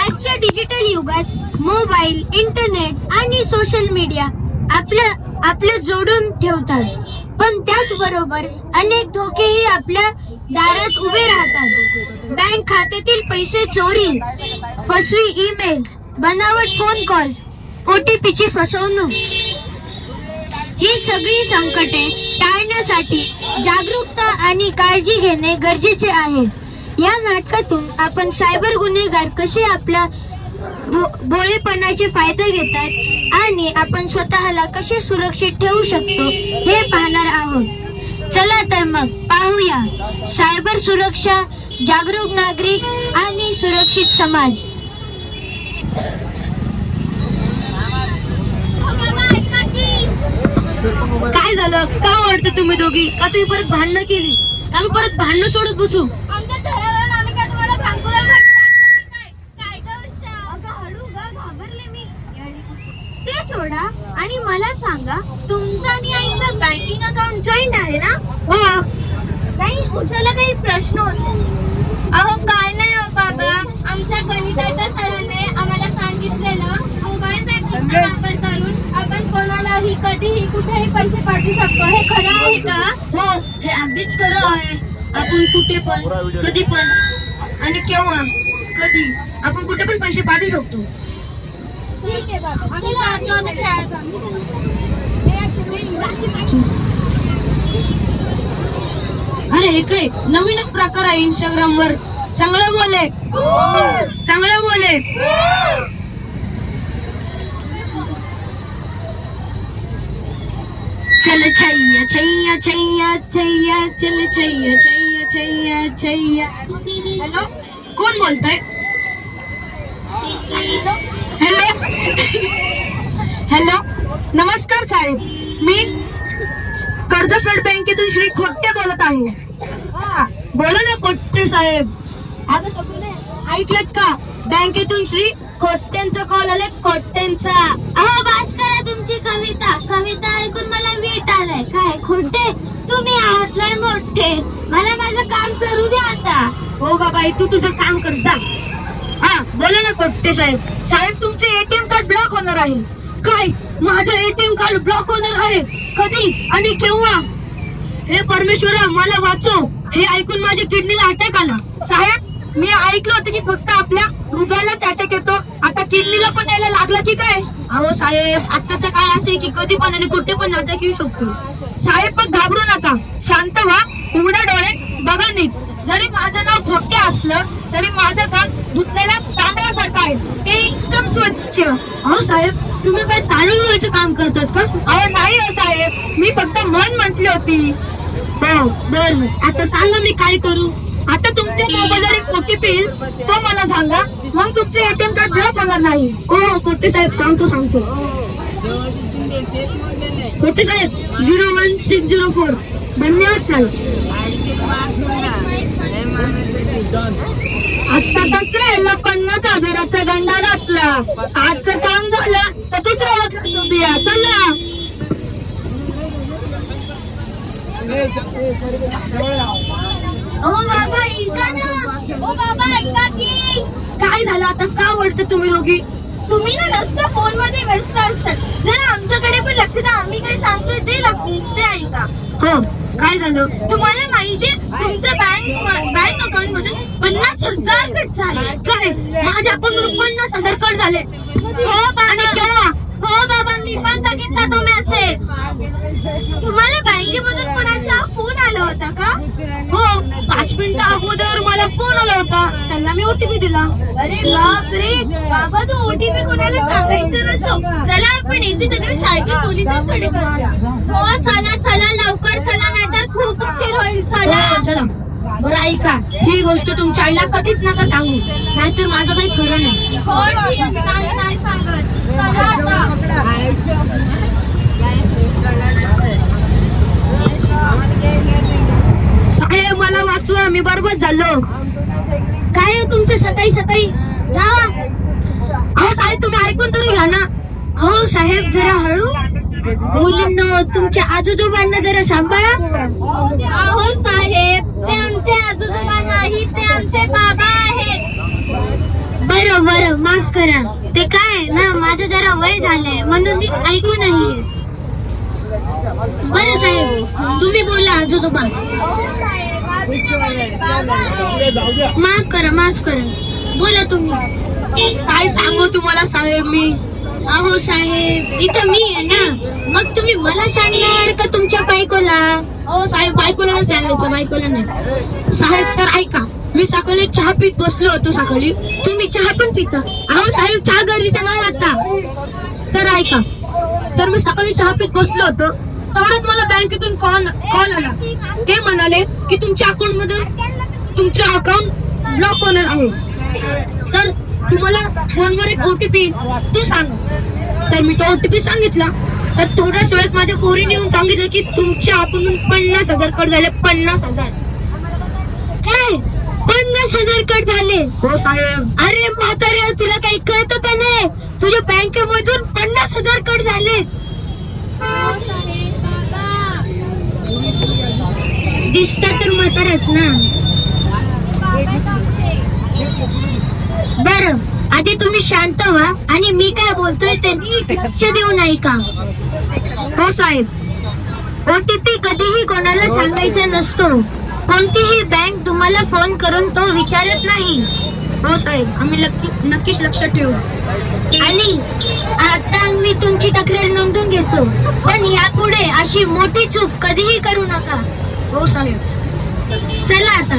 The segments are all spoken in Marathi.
आजच्या डिजिटल युगात मोबाईल, इंटरनेट आणि सोशल मीडिया आपलं जोडून ठेवतात, पण त्याचबरोबर अनेक धोकेही आपल्या दारात उभे राहतात. बँक खात्यातील पैसे चोरी, फसवी ईमेल्स, बनावट फोन कॉल्स, OTPची फसवणूक, ही सगळी संकटे टाळण्यासाठी जागरूकता आणि काळजी घेणे गरजेचे आहे. या नाटकातून आपण सायबर गुन्हेगार कसे आपला भोळेपणाचे फायदे घेतात आणि आपण स्वतःला कसे सुरक्षित ठेवू शकतो हे पाहणार आहोत. चला तर मग पाहूया सायबर सुरक्षा, जागरूक नागरिक आणि सुरक्षित समाज. काय झालं? का वाटतं तुम्ही दोघी? का तुम्ही परत भांडणं केली? आम्ही परत भांडणं सोडत बसू? ते सोडा आणि मला सांगा, तुमचा आणि आईचं बँकिंग अकाउंट जॉईंट आहे ना? हो. नाही, उशाला काही प्रश्न होते? अहो काय नाही हो बाबा, आमच्या गणिताच्या सरांनी आम्हाला सांगितलेलं मोबाईल बँकिंगचा वापर करून आपण कोणालाही कधीही कुठेही पैसे पाठवू शकतो. हे खरं आहे का? हो, हे अगदीच खरं आहे. आपण कुठे पण, कधी पण आणि केव्हा कधी आपण कुठे पण पैसे पाठवू शकतो. ठीक आहे बाबा, आम्ही जातो आता खेळायला. अरे हे काय नवीनच प्रकार आहे इंस्टाग्राम वर. चांगलं बोले, चांगलं बोले. चल छैया छैया छैया छैया, चल छैया छैया छैया छैया. हॅलो, कोण बोलतंय? हॅलो हॅलो, नमस्कार साहेब, मी कर्जफेड बँकेतून श्री खोटे बोलत आहे. बोला ना खोटे साहेब. ऐकलत का? बँकेतून श्री खोट्यांचा कॉल आलाय, खोट्यांचा. अहो बस करा तुमची कविता ऐकून मला वीट आलाय. काय खोटे? तुम्ही आहात लय मोठे. मला माझं काम करू द्या आता. हो गा बाई, तू तुझं काम कर जा. हा बोला ना खोटे साहेब. साहेब, तुमचे ATM कार्ड ब्लॉक होणार आहे. काय? माझं ATM कार्ड ब्लॉक होणार आहे? कधी आणि केव्हा? हे परमेश्वरा, मला वाचव. हे ऐकून माझ्या किडनीला अटॅक आला. साहेब, मी ऐकलं होतं की फक्त आपल्या हृदयालाच अटॅक येतो, आता किडनीला पण यायला लागला की काय? अहो साहेब, आत्ताचा काळ असे की कधी पण आणि कुठे पण अटॅक येऊ शकतो. साहेब, पण घाबरू नका, शांत व्हा, उघडा डोळे, बघा नीट. जरी माझं नाव खोटे असलं तरी माझं काम धुतलेल्या तांदळासारखं आहे, ते एकदम स्वच्छ. अहो साहेब, तुम्ही काय तांदूळाचं काम करतात का? अहो नाही हो साहेब, मी फक्त मन म्हटली होती. हो बर, आता सांगा मी काय करू? आता तुमच्या मोबाईलवर एक OTP येईल, तो मला सांगा, मग तुमचे ATM कार्ड ब्लॉक होणार नाही. हो खोटे साहेब, सांगतो. खोटे साहेब, 01604. धन्यवाद साहेब. आता तसं 50,000चा दंडा घातला. आजचं काम झालं तर दुसरं उद्या. चला. ओ बाबा ऐका ना. ओ बाबा ऐका की. काय झालं आता? का वाटतं तुम्ही दोघी? तुम्ही ना नुसतं फोन मध्ये व्यस्त असतात. जरा आमच्याकडे पण लक्ष द्या. आम्ही काय सांगतोय ते ऐका. हो, काय झालं? तुम्हाला माहितीये तुमचं बँक अकाउंट मधून 50,000 कट झाले. काय? माझ्या अकाउंटमधून 50,000 कट झाले? हो बाबा, हो बाबा, मी पण बघितला तो मेसेज. तुम्हाला बँकेमधून कोणाचा फोन आला होता का? हो, 5 मिनिटं अगोदर मला फोन आला होता, त्यांना मी OTP दिला. अरे बापरे बाबा, तो OTP कोणाला सांगायचं नसतो. चला आपण याची तक्रार सायबर पोलिसांकडे करूया. हो चला लवकर चला, नाहीतर खूप उशीर होईल. चला. बरं ऐका, ही गोष्ट तुमच्या आईला कधीच नका सांगू, नाहीतर माझं काही खरं नाही. हो ठीक आहे, आम्ही नाही सांगत. चला आता. साहेब मला वाचवा, मी बरबाद झालो. काय आहे तुमचं सकाळी सकाळी? जावा. अहो साहेब तुम्ही ऐकून तरी घ्या ना. हो साहेब, जरा हळू. मुलींनो, तुमच्या आजोबांना जरा सांभाळा. अहो साहेब, ते आमचे आजोबा नाही, ते आमचे बाबा आहेत. बरं बरं, माफ करा. ते काय ना, माझं जरा वय झालंय म्हणून नीट ऐकू नाहीये. बरं साहेब, तुम्ही बोला आजोबा. माफ करा, माफ करा. बोला तुम्ही. काय सांगू तुम्हाला साहेब मी. अहो साहेब, इथं मी आहे ना, मग तुम्ही मला सांगणार का तुमच्या बायकोला? अहो साहेब, बायकोला नाही सांगायचं, बायकोला नाही. साहेब तर ऐका, मी सकाळी चहा पीत बसलो होतो सकाळी. तुम्ही चहा पण पिता? अहो साहेब, चहा गरजेचा नाही आता. तर ऐका, तर मी सकाळी चहा पीत बसलो होतो, तेवढ्यात मला बँकेतून कॉल आला. ते म्हणाले की तुमच्या अकाउंट मधून तुमचं अकाउंट ब्लॉक होणार आहे, तर तुम्हाला फोनवर एक OTP तू सांग. तर मी तो OTP सांगितला. तर थोड्याच वेळात माझ्या पोरीने येऊन सांगितलं की तुमच्या अकाउंटून 50,000 कट झाले. 50,000. काय 50,000 कट झाले? हो साहेब. अरे म्हाताऱ्या, तुला काही कळतं का नाही? तुझ्या बँकेमधून 50,000 कट झाले. हो साहेब, बाबा. दिसतात तर म्हाताऱ्याच ना. ते बाबा आहेत आमचे. बरं, आधी तुम्ही शांत व्हा आणि मी काय बोलतोय ते नीट लक्ष देऊन ऐका. हो साहेब. OTP कधीही कोणाला सांगायचा नसतो. कोणतीही बँक तुम्हाला फोन करून तो विचारत नाही. हो साहेब, आम्ही नक्कीच लक्षात ठेवू. आणि आता मी तुमची तक्रार नोंदवून घेतो, पण यापुढे अशी मोठी चूक कधीही करू नका. हो साहेब. चला आता.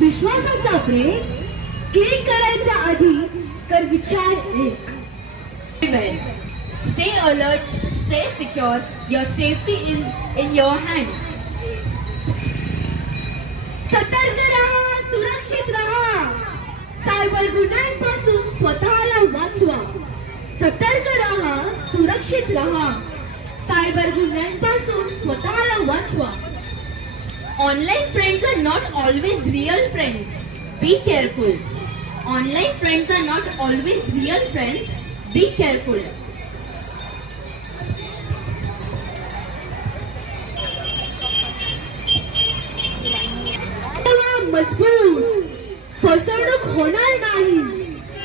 विश्वासाचा ब्रेक. क्लिक करायच्या आधी कर विचार एक. Stay alert, stay secure, your safety is in your hands. सतर्क राहा, सुरक्षित राहा. सायबर गुन्ह्यांपासून स्वतःला वाचवा. सतर्क राहा, सुरक्षित राहा. सायबर गुन्ह्यांपासून स्वतःला वाचवा. Online friends are not always real friends. Be careful. Online friends are not always real friends. Be careful. मजबूत. फसवणूक होणार नाही.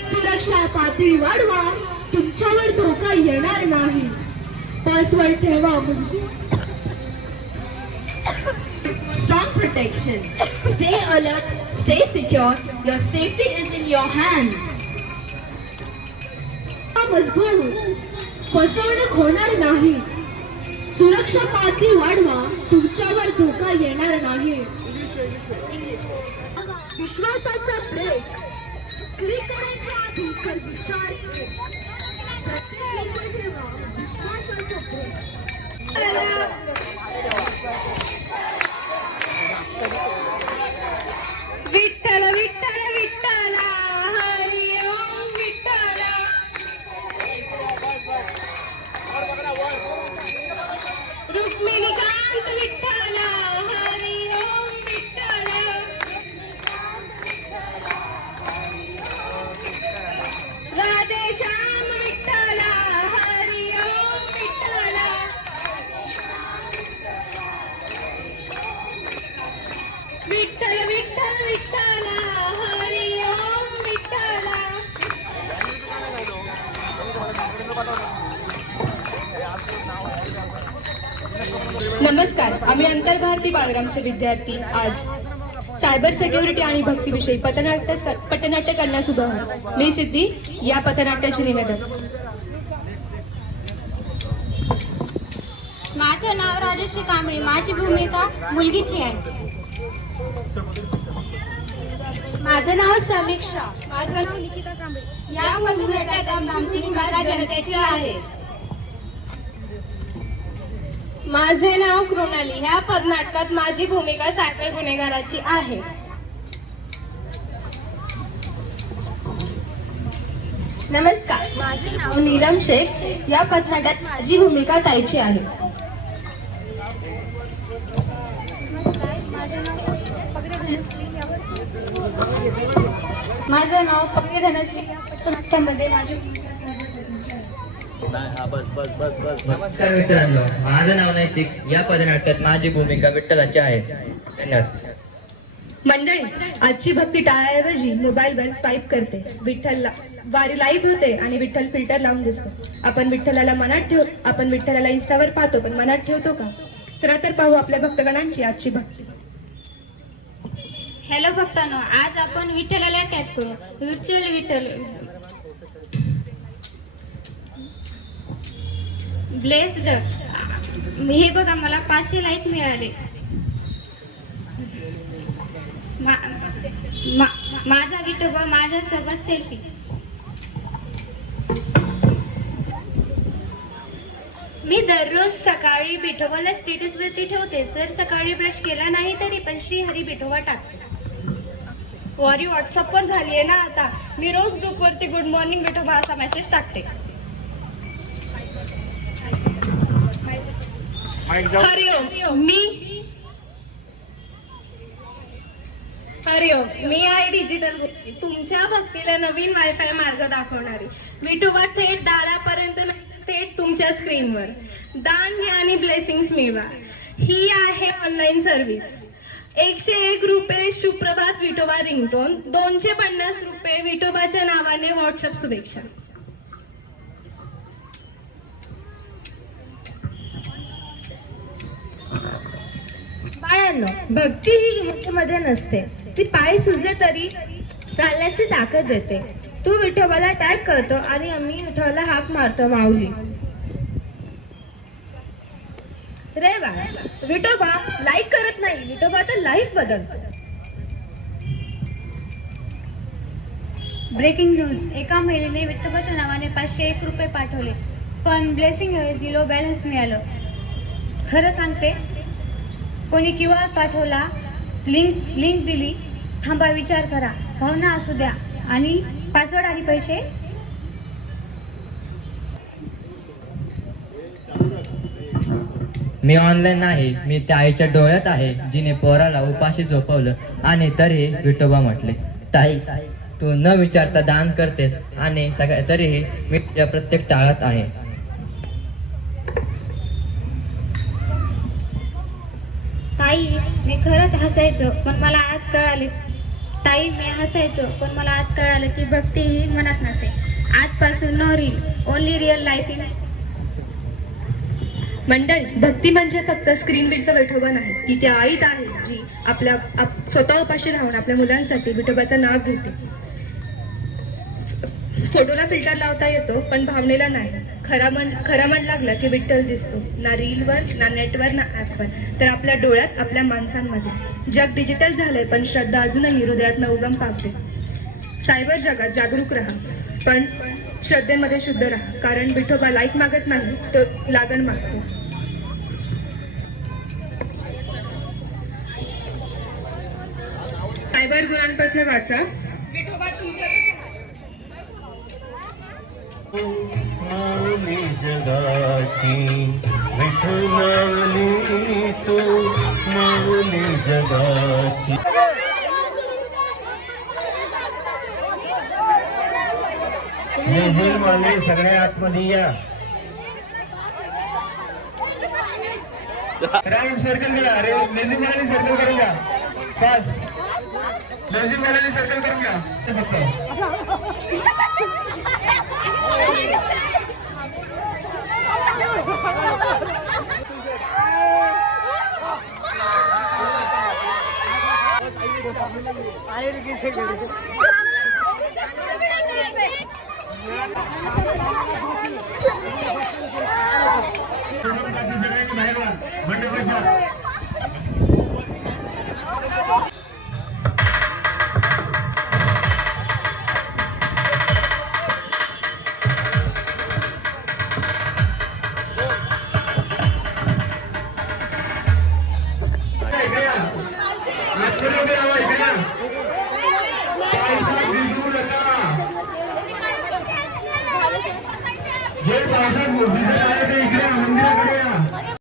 सुरक्षा पातळी वाढवा. तुमच्यावर धोका येणार नाही. पासवर्ड ठेवा मजबूत. strong protection. Stay alert, stay secure. Your safety is in your hands. मजबूत, फसवणूक होणार नाही. सुरक्षा पातळी वाढवा, तुमच्यावर धोका येणार नाही. विश्वासाचा ब्रेक. क्लिक करायच्या आधी विचार करा. प्रत्येक निर्णय ठेवा, विश्वासाचा ब्रेक. विठ्ठल विठ्ठल विठ्ठल हरी ओम विठ्ठल. रुक्मिणी कांत विठ्ठल हरी ओम विठ्ठल. राधेश्याम विठ्ठल हरी ओम विठ्ठल. विठ्ठल विठ्ठल विठ्ठल हरी ओम विठ्ठल. नमस्कार, आम्ही आंतरभारती बालरामचे विद्यार्थी आज सायबर सिक्युरिटी आणि भक्तीविषयी पथनाट्य करण्यास उभं आहोत. मी सिद्धी, या पथनाट्याची निवेदक. माझं नाव राजश्री कांबळे. माझी भूमिका मुलगीची आहे. माझं नाव समीक्षा. माझं नाव निकिता कांबळे. या पथनाट्यात आमची भूमिका जनतेची आहे. माझे नाव कृणाली. ह्या पथनाटकात माझी भूमिका सायबर गुन्हेगाराची आहे. नमस्कार, माझे नाव नीलम शेख. या पथनाट्यात माझी भूमिका ताईची आहे. माझं नाव पगडी धनश्री. या पथनाट्यामध्ये माझी भूमिका नमस्कार मित्रांनो, माझं नाव नैतिक. या पथनाट्यात माझी भूमिका विठ्ठलाची आहे. धन्यवाद. मंडळी, आजची भक्ती टाळाऐवजी मोबाईलवर स्वाईप करते. विठ्ठलला वारी लाईव्ह होते आणि विठ्ठल फिल्टर लावून दिसतो. आपण विठ्ठलाला इंस्टावर पाहतो, पण मनात ठेवतो का? चला तर पाहू आपल्या भक्तगणांची आजची भक्ती. हॅलो भक्तांनो, आज आपण विठ्ठलाला टॅग करू. Virtual Vitthal blessed. हे बघा, मला 500 लाईक मिळाले. माझा विठोबा माझ्यासोबत सेल्फी. मी दररोज सकाळी विठोबाला स्टेटस वरती ठेवते. जर सकाळी ब्रश केला नाही तरी पण श्री हरी विठोबा टाकते. वारी व्हॉट्सअपवर झाली आहे ना आता. मी रोज ग्रुपवरती गुड मॉर्निंग विठोबा असा मेसेज टाकते. हरिओम. मी आहे डिजिटल भक्ती. तुमच्या भक्तीला नवीन वायफाय मार्ग दाखवणारी. विठोबा थेट दारापर्यंत नाही, थेट तुमच्या स्क्रीनवर. दान घ्या आणि ब्लेसिंग्स मिळवा. ही आहे ऑनलाईन सर्व्हिस. 101 रुपये सुप्रभात विठोबा रिंगटोन. 250 रुपये विठोबाच्या नावाने व्हॉट्सअप शुभेच्छा. बाळांनो, भक्ती ही इमोशनमध्ये नसते. ती पाय सुजले तरी चालण्याची ताकद देते. तू विठोबाला टॅग करतो आणि आम्ही विठोबाला हाक मारतो, माऊली. रे बाळा, विठोबा लाईक करत नाही, विठोबा तर लाईफ बदलतो. Breaking news. एका महिलेने विठ्ठलाच्या नावाने 501 रुपये पाठवले, पण ब्लेसिंग ऐवजी लो बॅलन्स मिळालं. खरं सांगते, कोणी QR पाठवला, लिंक दिली. थांबा, विचार करा. भावना असू द्या आणि पासवर्ड आणि पैसे. मी ऑनलाईन नाही, मी त्या आईच्या डोळ्यात आहे जिने पोराला उपाशी झोपवलं आणि तरीही विठोबा म्हटले. ताई, तू न विचारता दान करतेस आणि तरीही मी तुझ्या प्रत्येक टाळत आहे. ताई, मी खरंच हसायचं, पण मला आज कळाले. ताई, मी हसायचं, पण मला आज कळालं की भक्ती ही मनात नसते. आजपासून no reel, only real life इन मंडळी, भक्ती म्हणजे फक्त स्क्रीनवरचं विठोबा नाही, ती त्या आईत आहे जी स्वतः उपाशी राहून आपल्या मुलांसाठी विठोबाचं नाव घेते. फोटोला फिल्टर लावता येतो पण भावनेला नाही. खरं म्हण लागलं की विठ्ठल दिसतो ना रीलवर, ना नेटवर, ना ॲपवर, तर आपल्या डोळ्यात, आपल्या माणसांमध्ये. जग डिजिटल झालंय पण श्रद्धा अजूनही हृदयात उगम पावते. सायबर जगात जागरूक राहा पण श्रद्धेमध्ये शुद्ध राहा, कारण विठोबा लाईक मागत नाही, तो लागण मागतो. सायबर गुणांपासून वाचा. माऊली जगाची विठुरावली तू माऊली जगाची. वाले सगळे आतमध्ये या. राऊंड सर्कल करा. अरे लेझिम वाल्याने सर्कल करून घ्या. बस लेझिम वाल्याने सर्कल करून घ्या फक्त.